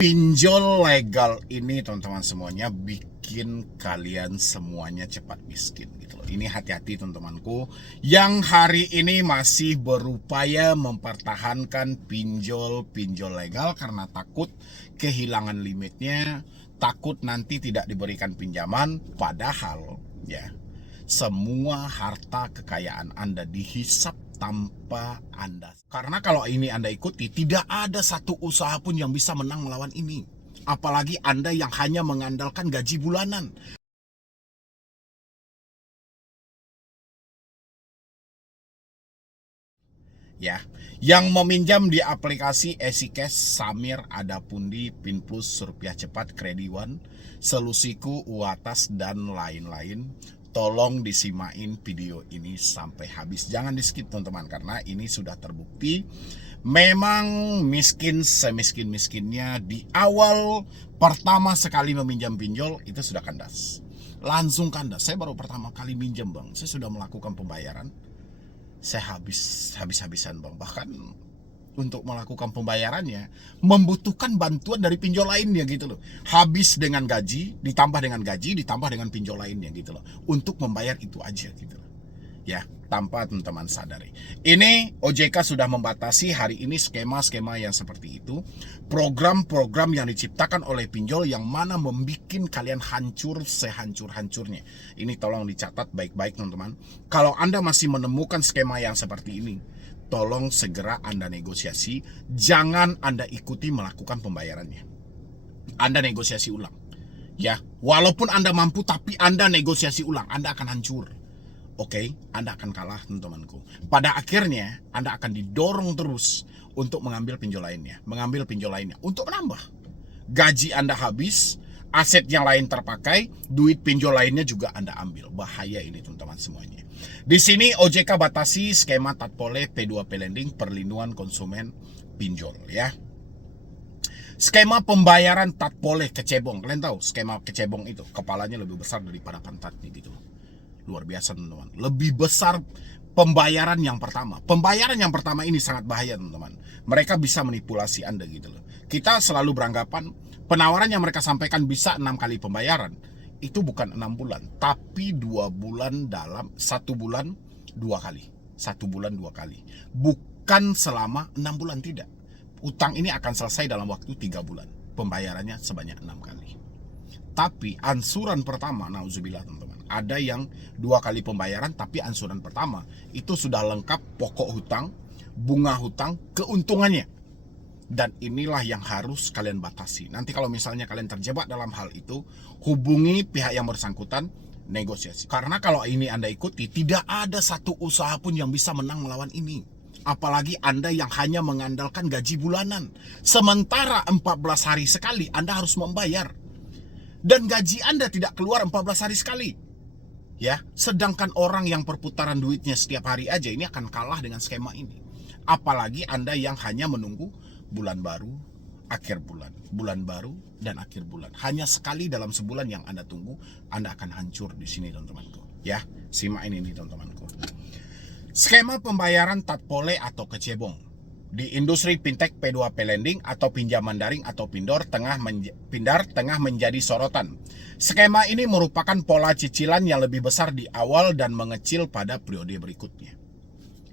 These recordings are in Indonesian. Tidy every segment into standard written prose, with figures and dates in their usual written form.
Pinjol legal ini teman-teman semuanya bikin kalian semuanya cepat miskin gitu loh. Ini hati-hati teman-temanku yang hari ini masih berupaya mempertahankan pinjol legal karena takut kehilangan limitnya, takut nanti tidak diberikan pinjaman, padahal ya semua harta kekayaan Anda dihisap tanpa Anda. Karena kalau ini Anda ikuti, tidak ada satu usaha pun yang bisa menang melawan ini. Apalagi Anda yang hanya mengandalkan gaji bulanan. Ya, yang meminjam di aplikasi EasyCash, Samir, Adapundi, Pinplus, Rupiah Cepat, Krediwan, Selusiku, Uatas, dan lain-lain. Tolong disimain video ini sampai habis. Jangan di skip teman-teman, karena ini sudah terbukti memang miskin semiskin-miskinnya di awal pertama sekali meminjam pinjol itu sudah kandas. Langsung kandas. Saya baru pertama kali minjam bang, saya sudah melakukan pembayaran. Saya habis-habisan bang. Bahkan untuk melakukan pembayarannya membutuhkan bantuan dari pinjol lainnya gitu loh. Habis dengan gaji, ditambah dengan gaji, ditambah dengan pinjol lainnya gitu loh. Untuk membayar itu aja gitu loh. Ya, tanpa teman-teman sadari. Ini OJK sudah membatasi hari ini skema-skema yang seperti itu. Program-program yang diciptakan oleh pinjol yang mana membuat kalian hancur sehancur-hancurnya. Ini tolong dicatat baik-baik teman-teman. Kalau Anda masih menemukan skema yang seperti ini, tolong segera Anda negosiasi. Jangan Anda ikuti melakukan pembayarannya. Anda negosiasi ulang. Ya, walaupun Anda mampu tapi Anda negosiasi ulang, Anda akan hancur. Oke, Anda akan kalah teman-temanku. Pada akhirnya Anda akan didorong terus untuk mengambil pinjol lainnya, untuk menambah. Gaji Anda habis, aset yang lain terpakai, duit pinjol lainnya juga Anda ambil. Bahaya ini teman-teman semuanya. Di sini OJK batasi skema Tatpole P2P Lending, perlindungan konsumen pinjol ya. Skema pembayaran Tatpole kecebong. Kalian tahu skema kecebong itu kepalanya lebih besar daripada pantatnya gitu. Luar biasa teman-teman. Lebih besar pembayaran yang pertama. Pembayaran yang pertama ini sangat bahaya teman-teman. Mereka bisa manipulasi Anda gitu loh. Kita selalu beranggapan penawaran yang mereka sampaikan bisa 6 kali pembayaran. Itu bukan 6 bulan, tapi 2 bulan dalam 1 bulan 2 kali. 1 bulan 2 kali. Bukan selama 6 bulan, tidak. Utang ini akan selesai dalam waktu 3 bulan. Pembayarannya sebanyak 6 kali. Tapi ansuran pertama, nauzubillah teman-teman, ada yang 2 kali pembayaran, tapi ansuran pertama itu sudah lengkap pokok hutang, bunga hutang, keuntungannya. Dan inilah yang harus kalian batasi. Nanti kalau misalnya kalian terjebak dalam hal itu, hubungi pihak yang bersangkutan, negosiasi. Karena kalau ini Anda ikuti, tidak ada satu usaha pun yang bisa menang melawan ini. Apalagi Anda yang hanya mengandalkan gaji bulanan. Sementara 14 hari sekali Anda harus membayar. Dan gaji Anda tidak keluar 14 hari sekali. Ya, sedangkan orang yang perputaran duitnya setiap hari aja ini akan kalah dengan skema ini. Apalagi Anda yang hanya menunggu bulan baru, akhir bulan, bulan baru dan akhir bulan. Hanya sekali dalam sebulan yang Anda tunggu, Anda akan hancur di sini teman-temanku. Ya, simak ini teman-temanku. Skema pembayaran Tatpole atau kecebong. Di industri fintech P2P lending atau pinjaman daring atau pindor tengah menjadi sorotan. Skema ini merupakan pola cicilan yang lebih besar di awal dan mengecil pada periode berikutnya.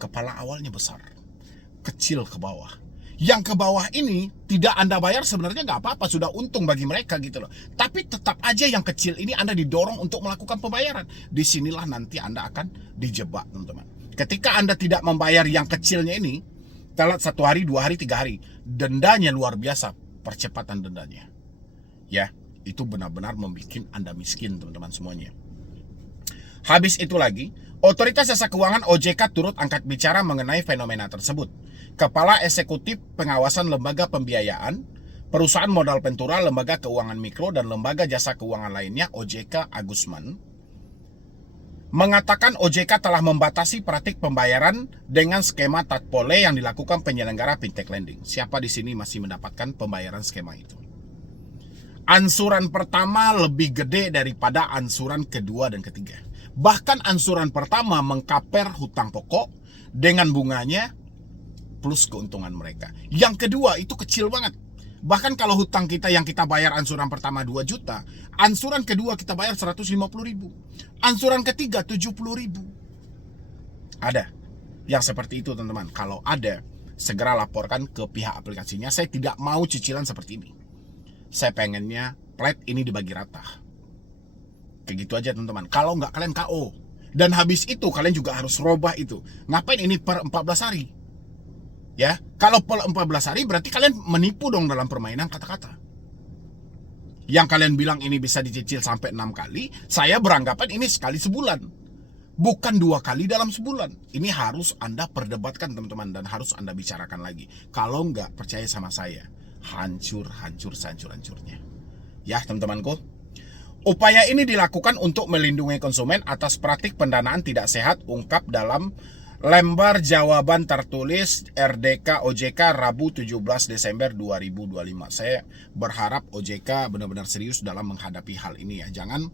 Kepala awalnya besar, kecil ke bawah. Yang ke bawah ini tidak Anda bayar sebenarnya nggak apa-apa, sudah untung bagi mereka gitu loh. Tapi tetap aja yang kecil ini Anda didorong untuk melakukan pembayaran. Disinilah nanti Anda akan dijebak teman-teman. Ketika Anda tidak membayar yang kecilnya ini, telat 1 hari, 2 hari, 3 hari, dendanya luar biasa, percepatan dendanya. Ya, itu benar-benar membuat Anda miskin teman-teman semuanya. Habis itu lagi, Otoritas Jasa Keuangan OJK turut angkat bicara mengenai fenomena tersebut. Kepala Eksekutif Pengawasan Lembaga Pembiayaan, Perusahaan Modal Ventura, Lembaga Keuangan Mikro, dan Lembaga Jasa Keuangan lainnya OJK Agusman mengatakan OJK telah membatasi praktik pembayaran dengan skema Tatpole yang dilakukan penyelenggara fintech lending. Siapa di sini masih mendapatkan pembayaran skema itu? Ansuran pertama lebih gede daripada ansuran kedua dan ketiga. Bahkan ansuran pertama mengkaper hutang pokok dengan bunganya plus keuntungan mereka. Yang kedua itu kecil banget. Bahkan kalau hutang kita yang kita bayar ansuran pertama 2 juta, ansuran kedua kita bayar 150.000, ansuran ketiga 70.000. Ada yang seperti itu teman-teman. Kalau ada, segera laporkan ke pihak aplikasinya. Saya tidak mau cicilan seperti ini. Saya pengennya plat ini dibagi rata. Kayak gitu aja teman-teman. Kalau nggak, kalian KO. Dan habis itu kalian juga harus robah itu. Ngapain ini per 14 hari? Ya, kalau per 14 hari berarti kalian menipu dong dalam permainan kata-kata. Yang kalian bilang ini bisa dicicil sampai 6 kali, saya beranggapan ini sekali sebulan. Bukan 2 kali dalam sebulan. Ini harus Anda perdebatkan teman-teman, dan harus Anda bicarakan lagi. Kalau nggak percaya sama saya, hancur sehancur-hancurnya. Ya teman-temanku, upaya ini dilakukan untuk melindungi konsumen atas praktik pendanaan tidak sehat, ungkap dalam lembar jawaban tertulis RDK OJK Rabu 17 Desember 2025. Saya berharap OJK benar-benar serius dalam menghadapi hal ini ya. Jangan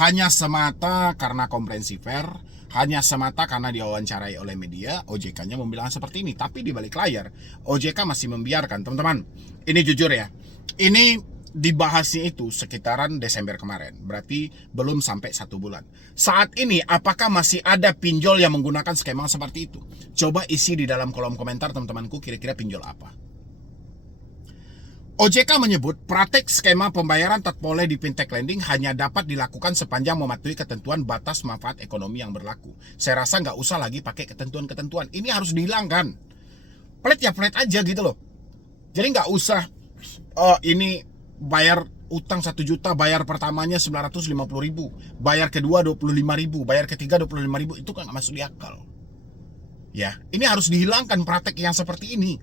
hanya semata karena komprehensi fair, hanya semata karena diwawancarai oleh media, OJK-nya membilang seperti ini. Tapi di balik layar, OJK masih membiarkan. Teman-teman, ini jujur ya, ini dibahasnya itu sekitaran Desember kemarin. Berarti belum sampai 1 bulan. Saat ini, apakah masih ada pinjol yang menggunakan skema seperti itu? Coba isi di dalam kolom komentar teman-temanku, kira-kira pinjol apa? OJK menyebut praktek skema pembayaran tatpole di fintech lending hanya dapat dilakukan sepanjang mematuhi ketentuan batas manfaat ekonomi yang berlaku. Saya rasa nggak usah lagi pakai ketentuan-ketentuan. Ini harus dihilangkan. Flat ya flat aja gitu loh. Jadi nggak usah ini bayar utang 1 juta, bayar pertamanya 950.000, bayar kedua 25.000, bayar ketiga 25.000, itu kan nggak masuk di akal. Ya, ini harus dihilangkan praktek yang seperti ini.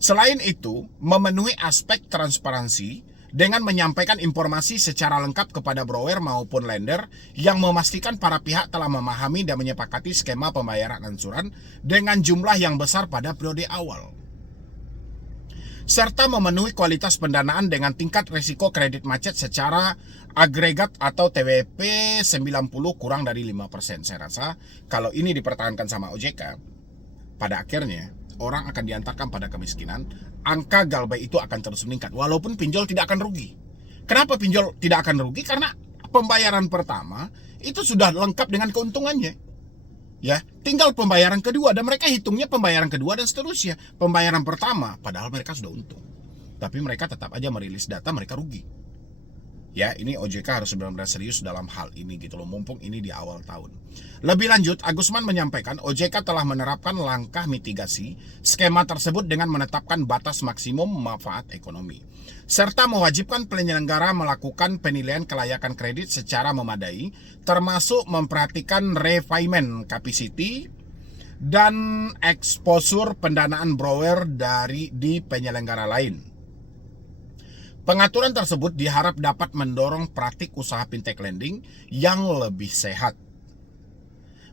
Selain itu, memenuhi aspek transparansi dengan menyampaikan informasi secara lengkap kepada borrower maupun lender yang memastikan para pihak telah memahami dan menyepakati skema pembayaran ansuran dengan jumlah yang besar pada periode awal. Serta memenuhi kualitas pendanaan dengan tingkat risiko kredit macet secara agregat atau TWP 90 kurang dari 5%. Saya rasa kalau ini dipertahankan sama OJK, pada akhirnya orang akan diantarkan pada kemiskinan, angka galbay itu akan terus meningkat, walaupun pinjol tidak akan rugi. Kenapa pinjol tidak akan rugi? Karena pembayaran pertama itu sudah lengkap dengan keuntungannya. Ya, tinggal pembayaran kedua, dan mereka hitungnya pembayaran kedua dan seterusnya. Pembayaran pertama, padahal mereka sudah untung. Tapi mereka tetap aja merilis data mereka rugi. Ya, ini OJK harus benar-benar serius dalam hal ini gitu loh, mumpung ini di awal tahun. Lebih lanjut, Agusman menyampaikan OJK telah menerapkan langkah mitigasi skema tersebut dengan menetapkan batas maksimum manfaat ekonomi, serta mewajibkan penyelenggara melakukan penilaian kelayakan kredit secara memadai, termasuk memperhatikan repayment capacity dan exposure pendanaan borrower di penyelenggara lain. Pengaturan tersebut diharap dapat mendorong praktik usaha fintech lending yang lebih sehat,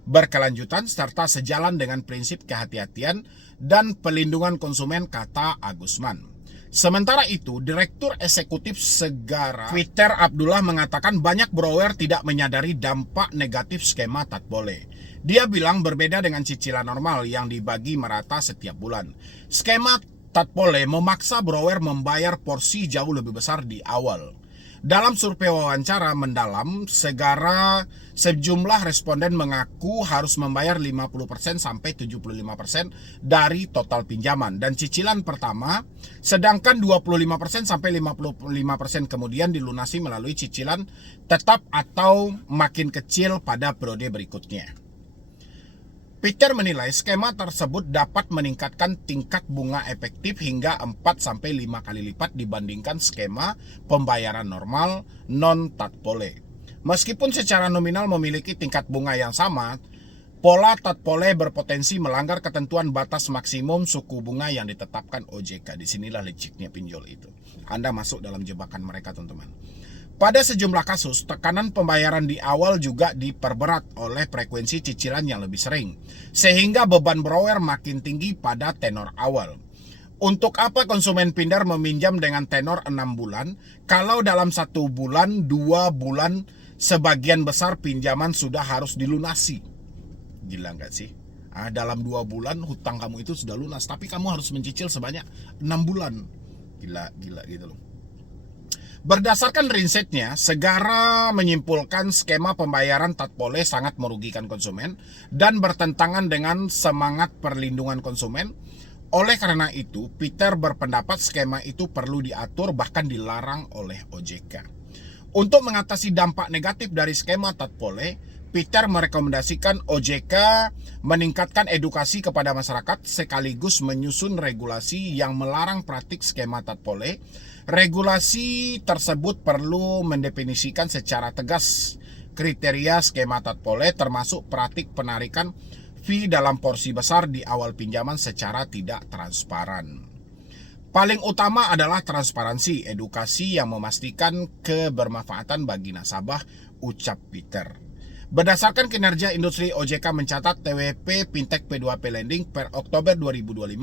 berkelanjutan, serta sejalan dengan prinsip kehati-hatian dan pelindungan konsumen, kata Agusman. Sementara itu, Direktur Eksekutif Segara Twitter Abdullah mengatakan banyak borrower tidak menyadari dampak negatif skema tatpole. Dia bilang berbeda dengan cicilan normal yang dibagi merata setiap bulan. Skema tatpole memaksa borrower membayar porsi jauh lebih besar di awal. Dalam survei wawancara mendalam, sejumlah responden mengaku harus membayar 50% sampai 75% dari total pinjaman dan cicilan pertama, sedangkan 25% sampai 55% kemudian dilunasi melalui cicilan tetap atau makin kecil pada periode berikutnya. Peter menilai skema tersebut dapat meningkatkan tingkat bunga efektif hingga 4-5 kali lipat dibandingkan skema pembayaran normal non-tatpole. Meskipun secara nominal memiliki tingkat bunga yang sama, pola tatpole berpotensi melanggar ketentuan batas maksimum suku bunga yang ditetapkan OJK. Disinilah liciknya pinjol itu. Anda masuk dalam jebakan mereka, teman-teman. Pada sejumlah kasus, tekanan pembayaran di awal juga diperberat oleh frekuensi cicilan yang lebih sering, sehingga beban borrower makin tinggi pada tenor awal. Untuk apa konsumen pintar meminjam dengan tenor 6 bulan, kalau dalam 1 bulan, 2 bulan, sebagian besar pinjaman sudah harus dilunasi? Gila nggak sih? Dalam 2 bulan hutang kamu itu sudah lunas, tapi kamu harus mencicil sebanyak 6 bulan. Gila gitu loh. Berdasarkan risetnya, Segara menyimpulkan skema pembayaran Tatpole sangat merugikan konsumen dan bertentangan dengan semangat perlindungan konsumen. Oleh karena itu, Peter berpendapat skema itu perlu diatur bahkan dilarang oleh OJK. Untuk mengatasi dampak negatif dari skema Tatpole, Peter merekomendasikan OJK meningkatkan edukasi kepada masyarakat sekaligus menyusun regulasi yang melarang praktik skema Tatpole. Regulasi tersebut perlu mendefinisikan secara tegas kriteria skema Tatpole termasuk praktik penarikan fee dalam porsi besar di awal pinjaman secara tidak transparan. Paling utama adalah transparansi edukasi yang memastikan kebermanfaatan bagi nasabah, ucap Peter. Berdasarkan kinerja industri, OJK mencatat TWP Fintech P2P Lending per Oktober 2025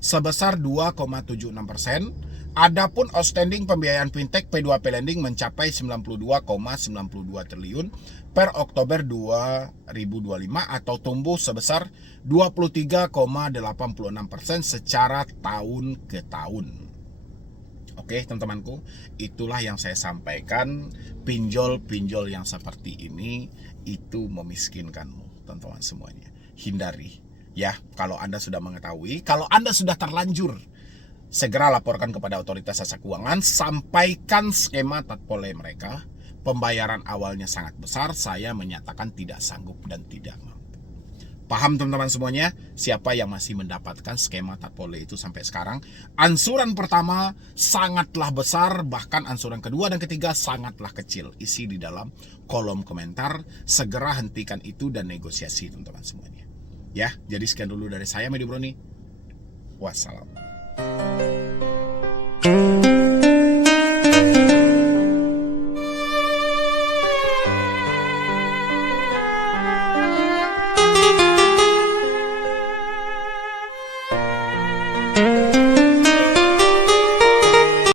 sebesar 2,76%. Adapun outstanding pembiayaan Fintech P2P Lending mencapai 92,92 triliun per Oktober 2025 atau tumbuh sebesar 23,86% secara tahun ke tahun. Oke teman-temanku, itulah yang saya sampaikan. Pinjol-pinjol yang seperti ini itu memiskinkanmu, teman-teman semuanya. Hindari ya, kalau Anda sudah mengetahui, kalau Anda sudah terlanjur, segera laporkan kepada otoritas jasa keuangan, sampaikan skema Tatpole mereka. Pembayaran awalnya sangat besar, saya menyatakan tidak sanggup dan tidak mampu. Paham teman-teman semuanya? Siapa yang masih mendapatkan skema Tatpole itu sampai sekarang? Ansuran pertama sangatlah besar, bahkan ansuran kedua dan ketiga sangatlah kecil. Isi di dalam kolom komentar. Segera hentikan itu dan negosiasi teman-teman semuanya. Ya, jadi sekian dulu dari saya, Medi Broni. Wassalam.